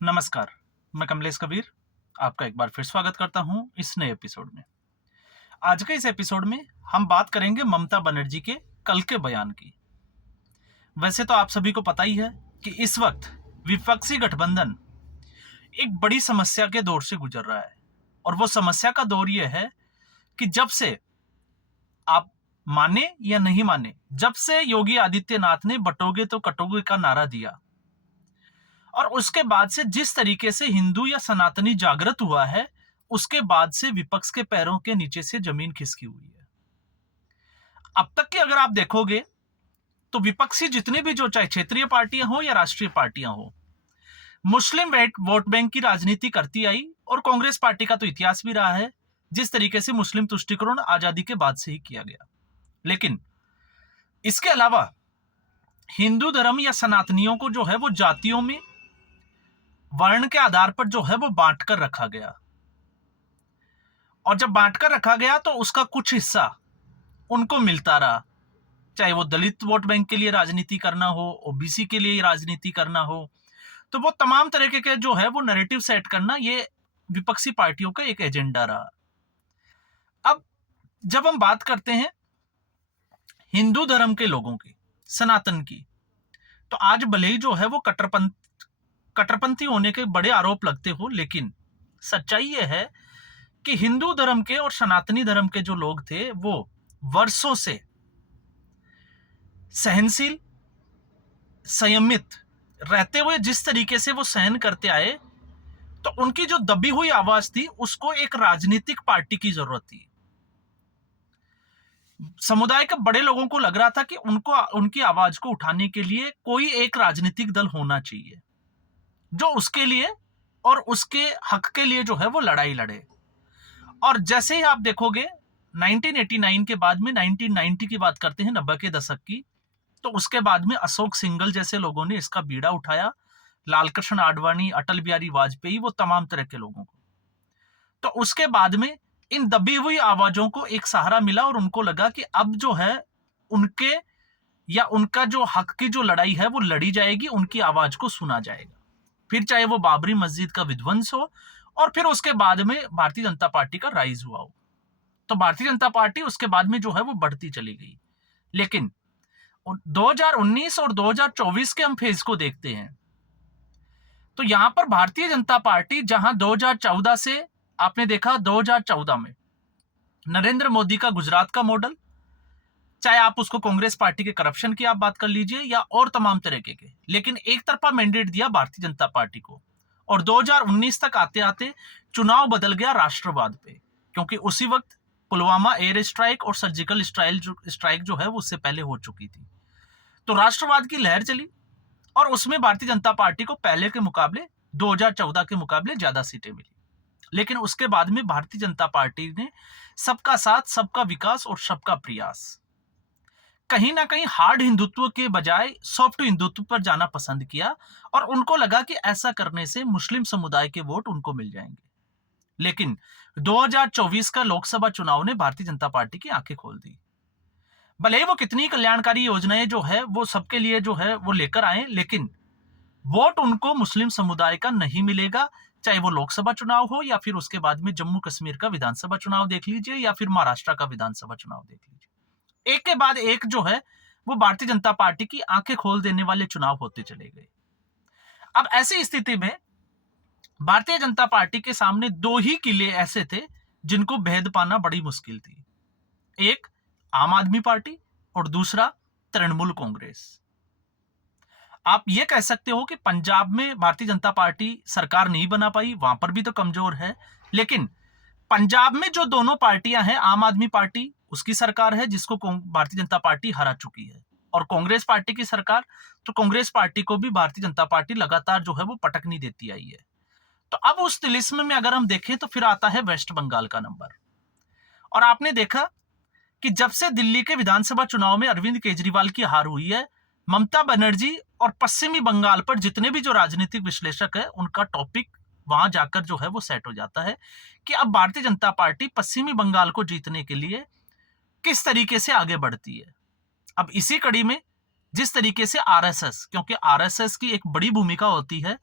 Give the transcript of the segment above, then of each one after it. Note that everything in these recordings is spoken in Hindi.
नमस्कार, मैं कमलेश कबीर आपका एक बार फिर स्वागत करता हूं इस नए एपिसोड में। आज के इस एपिसोड में हम बात करेंगे ममता बनर्जी के कल के बयान की। वैसे तो आप सभी को पता ही है कि इस वक्त विपक्षी गठबंधन एक बड़ी समस्या के दौर से गुजर रहा है और वो समस्या का दौर ये है कि जब से आप माने या नहीं माने, जब से योगी आदित्यनाथ ने बटोगे तो कटोगे का नारा दिया और उसके बाद से जिस तरीके से हिंदू या सनातनी जागृत हुआ है, उसके बाद से विपक्ष के पैरों के नीचे से जमीन खिसकी हुई है। अब तक की अगर आप देखोगे तो विपक्षी जितने भी जो चाहे क्षेत्रीय पार्टियां हो या राष्ट्रीय पार्टियां हो, मुस्लिम वोट बैंक की राजनीति करती आई और कांग्रेस पार्टी का तो इतिहास भी रहा है जिस तरीके से मुस्लिम तुष्टिकरण आजादी के बाद से ही किया गया। लेकिन इसके अलावा हिंदू धर्म या सनातनियों को जो है वो जातियों में वर्ण के आधार पर जो है वो बांट कर रखा गया और जब बांट कर रखा गया तो उसका कुछ हिस्सा उनको मिलता रहा, चाहे वो दलित वोट बैंक के लिए राजनीति करना हो, ओबीसी के लिए राजनीति करना हो, तो वो तमाम तरीके के जो है वो नैरेटिव सेट करना ये विपक्षी पार्टियों का एक एजेंडा रहा। अब जब हम बात करते हैं हिंदू धर्म के लोगों की, सनातन की, तो आज भले ही जो है वो कट्टरपंथी होने के बड़े आरोप लगते हो, लेकिन सच्चाई यह है कि हिंदू धर्म के और सनातनी धर्म के जो लोग थे वो वर्षों से सहनशील, संयमित रहते हुए जिस तरीके से वो सहन करते आए, तो उनकी जो दबी हुई आवाज थी उसको एक राजनीतिक पार्टी की जरूरत थी। समुदाय के बड़े लोगों को लग रहा था कि उनको उनकी आवाज को उठाने के लिए कोई एक राजनीतिक दल होना चाहिए जो उसके लिए और उसके हक के लिए जो है वो लड़ाई लड़े। और जैसे ही आप देखोगे 1989 के बाद में 1990 की बात करते हैं, 90 के दशक की, तो उसके बाद में अशोक सिंघल जैसे लोगों ने इसका बीड़ा उठाया, लाल कृष्ण आडवाणी, अटल बिहारी वाजपेयी, वो तमाम तरह के लोगों को। तो उसके बाद में इन दबी हुई आवाजों को एक सहारा मिला और उनको लगा कि अब जो है उनके या उनका जो हक की जो लड़ाई है वो लड़ी जाएगी, उनकी आवाज को सुना जाएगा, फिर चाहे वो बाबरी मस्जिद का विध्वंस हो और फिर उसके बाद में भारतीय जनता पार्टी का राइज हुआ हो। तो भारतीय जनता पार्टी उसके बाद में जो है वो बढ़ती चली गई। लेकिन 2019 और 2024 के हम फेज को देखते हैं तो यहां पर भारतीय जनता पार्टी, जहां 2014 से आपने देखा 2014 में नरेंद्र मोदी का गुजरात का मॉडल, चाहे आप उसको कांग्रेस पार्टी के करप्शन की आप बात कर लीजिए या और तमाम तरह के, लेकिन एक तरफा मैंडेट दिया भारतीय जनता पार्टी को और 2019 तक आते आते चुनाव बदल गया राष्ट्रवाद पे, क्योंकि उसी वक्त पुलवामा एयर स्ट्राइक और सर्जिकल स्ट्राइक जो है वो उससे पहले हो चुकी थी। तो राष्ट्रवाद की लहर चली और उसमें भारतीय जनता पार्टी को पहले के मुकाबले 2014 के मुकाबले ज्यादा सीटें मिली। लेकिन उसके बाद में भारतीय जनता पार्टी ने सबका साथ, सबका विकास और सबका प्रयास, कहीं ना कहीं हार्ड हिंदुत्व के बजाय सॉफ्ट हिंदुत्व पर जाना पसंद किया और उनको लगा कि ऐसा करने से मुस्लिम समुदाय के वोट उनको मिल जाएंगे। लेकिन 2024 का लोकसभा चुनाव ने भारतीय जनता पार्टी की आंखें खोल दी। भले ही वो कितनी कल्याणकारी योजनाएं जो है वो सबके लिए जो है वो लेकर आए, लेकिन वोट उनको मुस्लिम समुदाय का नहीं मिलेगा, चाहे वो लोकसभा चुनाव हो या फिर उसके बाद में जम्मू कश्मीर का विधानसभा चुनाव देख लीजिए या फिर महाराष्ट्र का विधानसभा चुनाव देख लीजिए। एक के बाद एक जो है वो भारतीय जनता पार्टी की आंखें खोल देने वाले चुनाव होते चले गए। अब ऐसी स्थिति में भारतीय जनता पार्टी के सामने दो ही किले ऐसे थे जिनको भेद पाना बड़ी मुश्किल थी, एक आम आदमी पार्टी और दूसरा तृणमूल कांग्रेस। आप ये कह सकते हो कि पंजाब में भारतीय जनता पार्टी सरकार नहीं बना पाई, वहां पर भी तो कमजोर है, लेकिन पंजाब में जो दोनों पार्टियां हैं, आम आदमी पार्टी उसकी सरकार है जिसको भारतीय जनता पार्टी हरा चुकी है, और कांग्रेस पार्टी की सरकार, तो कांग्रेस पार्टी को भी भारतीय जनता पार्टी लगातार जो है वो पटकनी देती आई है। तो अब उस तिलिस्म में अगर हम देखें तो फिर आता है वेस्ट बंगाल का नंबर। और आपने देखा कि जब से दिल्ली के विधानसभा चुनाव में अरविंद केजरीवाल की हार हुई है, ममता बनर्जी और पश्चिमी बंगाल पर जितने भी जो राजनीतिक विश्लेषक है उनका टॉपिक वहां जाकर जो है वो सेट हो जाता है कि अब भारतीय जनता पार्टी पश्चिमी बंगाल को जीतने के लिए किस तरीके से आगे बढ़ती है। अब इसी कड़ी में जिस तरीके से आरएसएस, क्योंकि आरएसएस की एक बड़ी भूमिका होती है,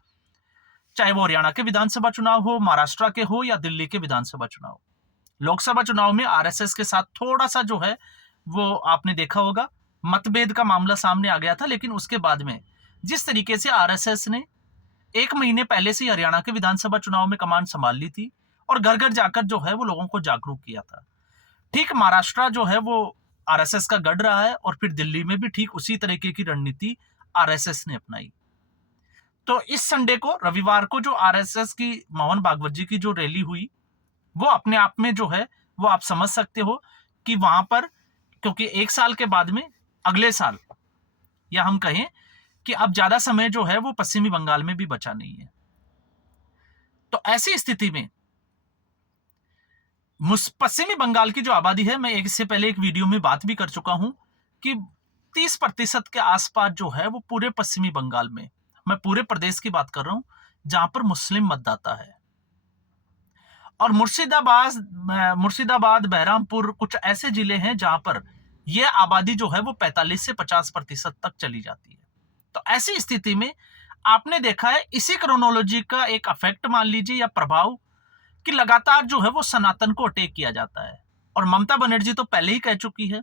चाहे वो हरियाणा के विधानसभा चुनाव हो, महाराष्ट्र के हो या दिल्ली के विधानसभा चुनाव। लोकसभा चुनाव में आरएसएस के साथ थोड़ा सा जो है वो आपने देखा होगा मतभेद का मामला सामने आ गया था, लेकिन उसके बाद में जिस तरीके से आरएसएस ने 1 महीने पहले से हरियाणा के विधानसभा चुनाव में कमान संभाल ली थी और घर घर जाकर जो है वो लोगों को जागरूक किया था, ठीक महाराष्ट्र जो है वो आरएसएस का गढ़ रहा है और फिर दिल्ली में भी ठीक उसी तरीके की रणनीति आरएसएस ने अपनाई। तो इस संडे को, रविवार को, जो आरएसएस की मोहन भागवत जी की जो रैली हुई वो अपने आप में जो है वो आप समझ सकते हो कि वहां पर, क्योंकि 1 साल के बाद में अगले साल, या हम कहें कि अब ज्यादा समय जो है वो पश्चिमी बंगाल में भी बचा नहीं है। तो ऐसी स्थिति में पश्चिमी बंगाल की जो आबादी है, मैं इससे पहले एक वीडियो में बात भी कर चुका हूं कि 30% के आसपास जो है वो पूरे पश्चिमी बंगाल में, मैं पूरे प्रदेश की बात कर रहा हूं जहां पर मुस्लिम मतदाता है। और मुर्शिदाबाद, बहरामपुर, कुछ ऐसे जिले हैं जहां पर यह आबादी जो है वो 45 से 50% तक चली जाती है। तो ऐसी स्थिति में आपने देखा है इसी क्रोनोलॉजी का एक इफेक्ट मान लीजिए या प्रभाव कि लगातार जो है वो सनातन को अटैक किया जाता है। और ममता बनर्जी तो पहले ही कह चुकी है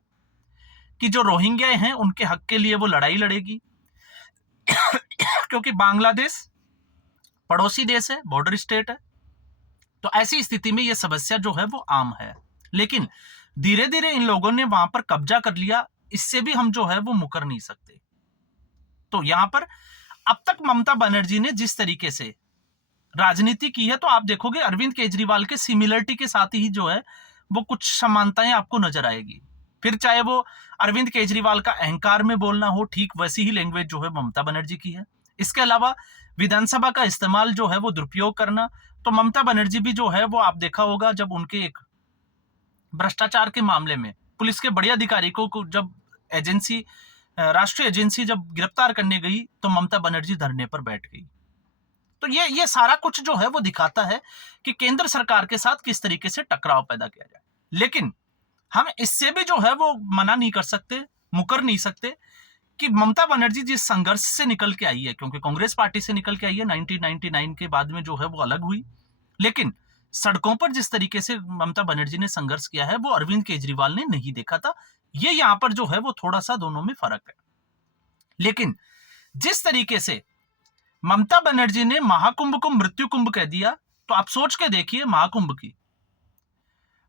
कि जो रोहिंग्या हैं उनके हक के लिए वो लड़ाई लड़ेगी क्योंकि बांग्लादेश पड़ोसी देश है, बॉर्डर स्टेट है। तो ऐसी स्थिति में यह समस्या जो है वो आम है, लेकिन धीरे धीरे इन लोगों ने वहां पर कब्जा कर लिया, इससे भी हम जो है वो मुकर नहीं सकते। तो यहां पर अब तक ममता बनर्जी ने जिस तरीके से राजनीति की है, तो आप देखोगे अरविंद केजरीवाल के सिमिलरिटी के साथ ही जो है वो कुछ समानताएं आपको नजर आएगी। फिर चाहे वो अरविंद केजरीवाल का अहंकार में बोलना हो, ठीक वैसी ही लैंग्वेज जो है ममता बनर्जी की है। इसके अलावा विधानसभा का इस्तेमाल जो है वो दुरुपयोग करना, तो ममता बनर्जी भी जो है वो आप देखा होगा जब उनके एक भ्रष्टाचार के मामले में पुलिस के बड़े अधिकारी को जब एजेंसी, राष्ट्रीय एजेंसी जब गिरफ्तार करने गई तो ममता बनर्जी धरने पर बैठ गई। तो ये सारा कुछ जो है वो दिखाता है कि केंद्र सरकार के साथ किस तरीके से टकराव पैदा किया जाए। लेकिन हम इससे भी जो है वो मना नहीं कर सकते, मुकर नहीं सकते कि ममता बनर्जी जिस संघर्ष से निकल के आई है, क्योंकि कांग्रेस पार्टी से निकल के आई है 1999 के बाद में जो है वो अलग हुई, लेकिन सड़कों पर जिस तरीके से ममता बनर्जी ने संघर्ष किया है वो अरविंद केजरीवाल ने नहीं देखा था। ये यहां पर जो है वो थोड़ा सा दोनों में फर्क है। लेकिन जिस तरीके से ममता बनर्जी ने महाकुंभ को मृत्यु कुंभ कह दिया, तो आप सोच के देखिए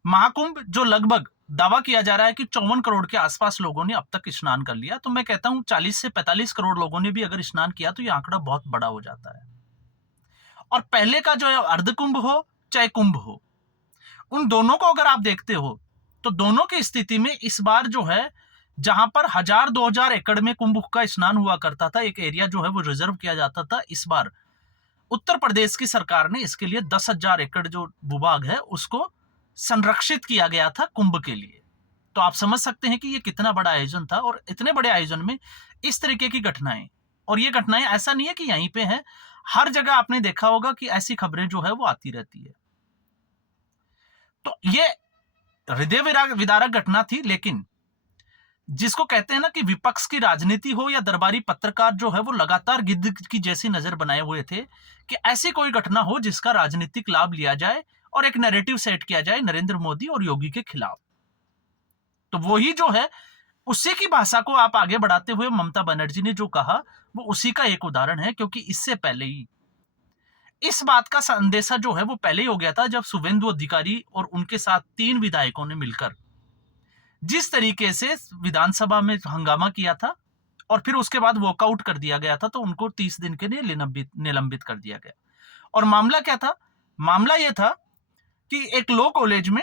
महाकुंभ जो लगभग दावा किया जा रहा है कि 54 करोड़ के आसपास लोगों ने अब तक स्नान कर लिया, तो मैं कहता हूं 40 से 45 करोड़ लोगों ने भी अगर स्नान किया तो यह आंकड़ा बहुत बड़ा हो जाता है। और पहले का जो है अर्धकुंभ हो चाहे कुंभ हो, उन दोनों को अगर आप देखते हो तो दोनों की स्थिति में इस बार जो है जहां पर 1000-2000 एकड़ में कुंभ का स्नान हुआ करता था, एक एरिया जो है वो रिजर्व किया जाता था, इस बार उत्तर प्रदेश की सरकार ने इसके लिए 10,000 एकड़ जो भूभाग है उसको संरक्षित किया गया था कुंभ के लिए। तो आप समझ सकते हैं कि ये कितना बड़ा आयोजन था, और इतने बड़े आयोजन में इस तरीके की घटनाएं, और ये घटनाएं ऐसा नहीं है कि यहीं पे है, हर जगह आपने देखा होगा कि ऐसी खबरें जो है वो आती रहती है। तो ये हृदय विदारक घटना थी, लेकिन जिसको कहते हैं ना कि विपक्ष की राजनीति हो या दरबारी पत्रकार जो है वो लगातार गिद्ध की जैसी नजर बनाए हुए थे कि ऐसी कोई घटना हो जिसका राजनीतिक लाभ लिया जाए और एक नैरेटिव सेट किया जाए नरेंद्र मोदी और योगी के खिलाफ। तो वही जो है उसी की भाषा को आप आगे बढ़ाते हुए ममता बनर्जी ने जो कहा वो उसी का एक उदाहरण है, क्योंकि इससे पहले ही इस बात का संदेशा जो है वो पहले ही हो गया था जब शुभेंदु अधिकारी और उनके साथ 3 विधायकों ने मिलकर जिस तरीके से विधानसभा में हंगामा किया था और फिर उसके बाद वॉकआउट कर दिया गया था, तो उनको 30 दिन के लिए निलंबित कर दिया गया। और मामला क्या था? मामला यह था कि एक लॉ कॉलेज में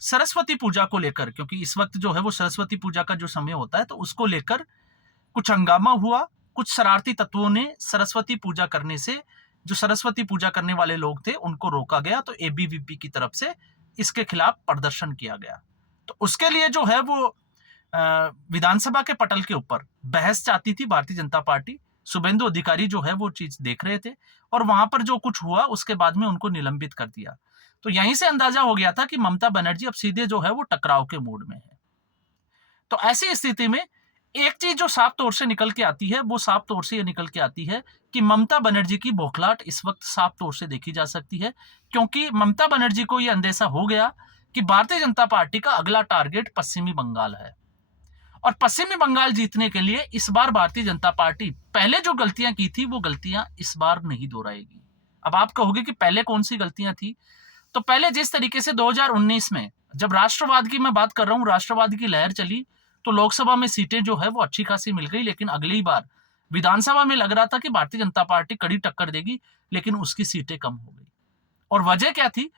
सरस्वती पूजा को लेकर, क्योंकि इस वक्त जो है वो सरस्वती पूजा का जो समय होता है, तो उसको लेकर कुछ हंगामा हुआ। कुछ शरारती तत्वों ने सरस्वती पूजा करने से, जो सरस्वती पूजा करने वाले लोग थे उनको रोका गया, तो एबीवीपी की तरफ से इसके खिलाफ प्रदर्शन किया गया। तो उसके लिए जो है वो विधानसभा के पटल के ऊपर बहस चाहती थी भारतीय जनता पार्टी। शुभेंदु अधिकारी जो है वो चीज देख रहे थे और वहां पर जो कुछ हुआ उसके बाद में उनको निलंबित कर दिया। तो यहीं से अंदाजा हो गया था कि ममता बनर्जी अब सीधे जो है वो टकराव के मूड में है। तो ऐसी स्थिति में एक चीज जो साफ तौर से निकल के आती है, वो साफ तौर से ये निकल के आती है कि ममता बनर्जी की बौखलाहट इस वक्त साफ तौर से देखी जा सकती है, क्योंकि ममता बनर्जी को ये अंदेशा हो गया कि भारतीय जनता पार्टी का अगला टारगेट पश्चिमी बंगाल है, और पश्चिमी बंगाल जीतने के लिए इस बार भारतीय जनता पार्टी पहले जो गलतियां की थी वो गलतियां इस बार नहीं दोहराएगी। अब आप कहोगे कि पहले कौन सी गलतियां थी, तो पहले जिस तरीके से 2019 में जब राष्ट्रवाद की मैं बात कर रहा हूं, राष्ट्रवाद की लहर चली, तो लोकसभा में सीटें जो है वो अच्छी खासी मिल गई, लेकिन अगली बार विधानसभा में लग रहा था कि भारतीय जनता पार्टी कड़ी टक्कर देगी, लेकिन उसकी सीटें कम हो गई। और वजह क्या थी?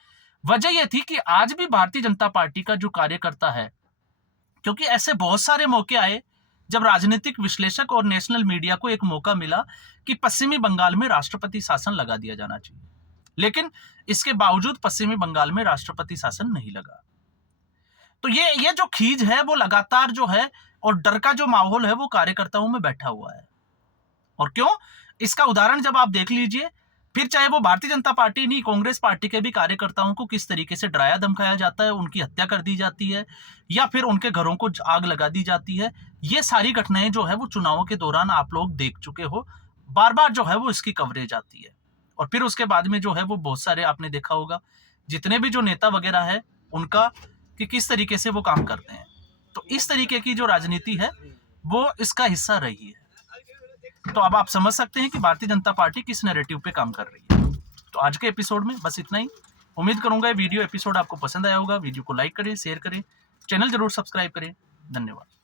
वजह यह थी कि आज भी भारतीय जनता पार्टी का जो कार्यकर्ता है, क्योंकि ऐसे बहुत सारे मौके आए जब राजनीतिक विश्लेषक और नेशनल मीडिया को एक मौका मिला कि पश्चिमी बंगाल में राष्ट्रपति शासन लगा दिया जाना चाहिए, लेकिन इसके बावजूद पश्चिमी बंगाल में राष्ट्रपति शासन नहीं लगा। तो ये जो खींच है वो लगातार जो है, और डर का जो माहौल है वो कार्यकर्ताओं में बैठा हुआ है। और क्यों? इसका उदाहरण जब आप देख लीजिए, फिर चाहे वो भारतीय जनता पार्टी नहीं, कांग्रेस पार्टी के भी कार्यकर्ताओं को किस तरीके से डराया धमकाया जाता है, उनकी हत्या कर दी जाती है या फिर उनके घरों को आग लगा दी जाती है। ये सारी घटनाएं जो है वो चुनावों के दौरान आप लोग देख चुके हो, बार बार जो है वो इसकी कवरेज आती है। और फिर उसके बाद में जो है वो बहुत सारे आपने देखा होगा जितने भी जो नेता वगैरह है उनका कि किस तरीके से वो काम करते हैं। तो इस तरीके की जो राजनीति है वो इसका हिस्सा रही है। तो अब आप समझ सकते हैं कि भारतीय जनता पार्टी किस नैरेटिव पे काम कर रही है। तो आज के एपिसोड में बस इतना ही। उम्मीद करूंगा ये वीडियो एपिसोड आपको पसंद आया होगा। वीडियो को लाइक करें, शेयर करें, चैनल जरूर सब्सक्राइब करें। धन्यवाद।